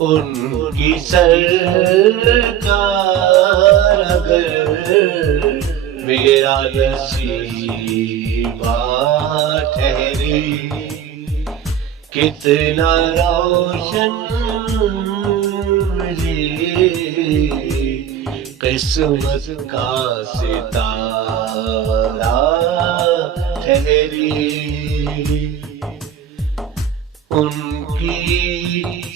ان کی سرکار اگر میرا نصیبہ ٹھہری، کتنا روشن میری قسمت کا ستارہ ٹھہری، ان کی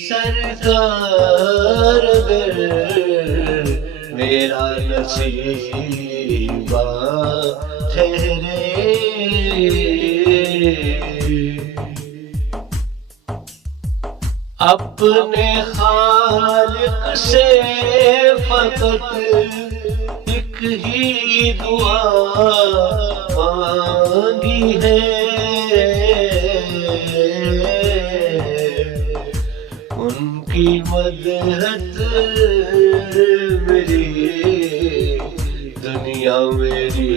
سرکار اگر میرا نصیبہ ٹھہرے، اپنے خالق سے فقط ایک ہی دعا مانگی ہے، ان کی مدحت میری دنیا میری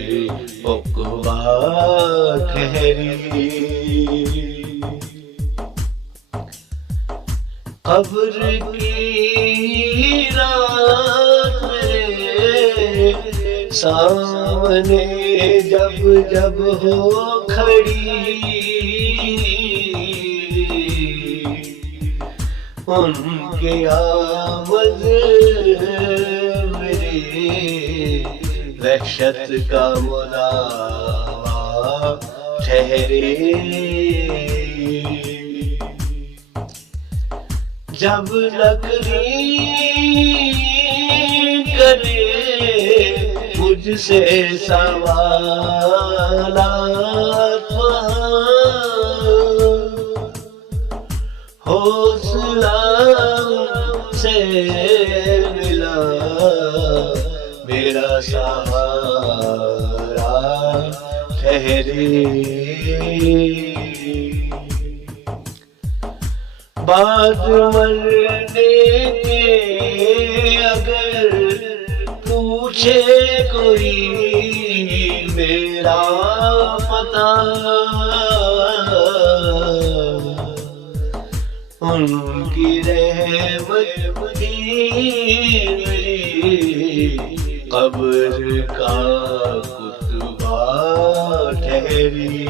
عقبیٰ ٹھہری، قبر کی رات میرے سامنے جب جب ہو کھڑی، ان کی آمد میری وحشت کا مداوا ٹھہرے، جب لکڑی کرے مجھ سے سوالات، حوصلہ سے ملا میرا سہارا ٹھہرے، بعد مرنے کے اگر پوچھے کوئی میرا پتہ، ان کی رحمت ہی میری قبر کا کتبہ ٹھہری،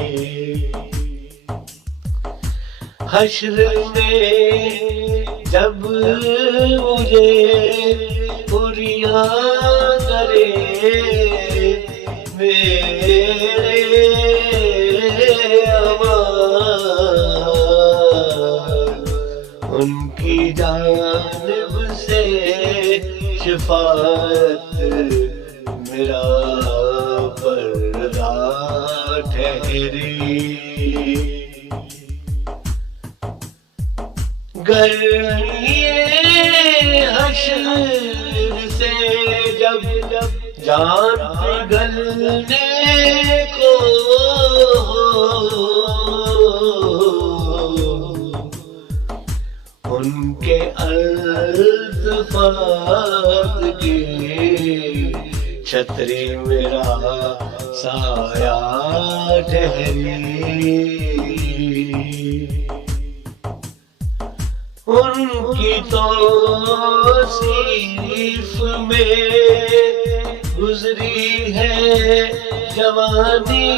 حشر میں جب مجھے پوریا کرے میرے امان، ان کی جانب سے شفاعت میرا پردہ ٹھہری، گرمی حشر سے جب جان پگھلنے کو، ان کے التفات کی چھتری میرا سایہ ٹھہری، ان کی توصیف میں گزری ہے جوانی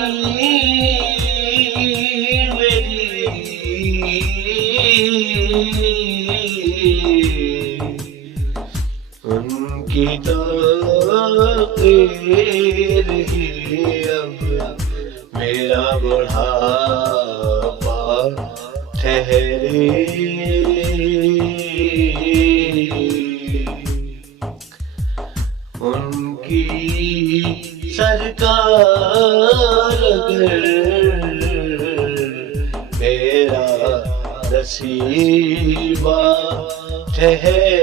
میری، ان کی تقدیر ہی اب میرا بڑھاپا ٹھہرے، ان کی سرکار اگر میرا نصیبہ ٹھہرے،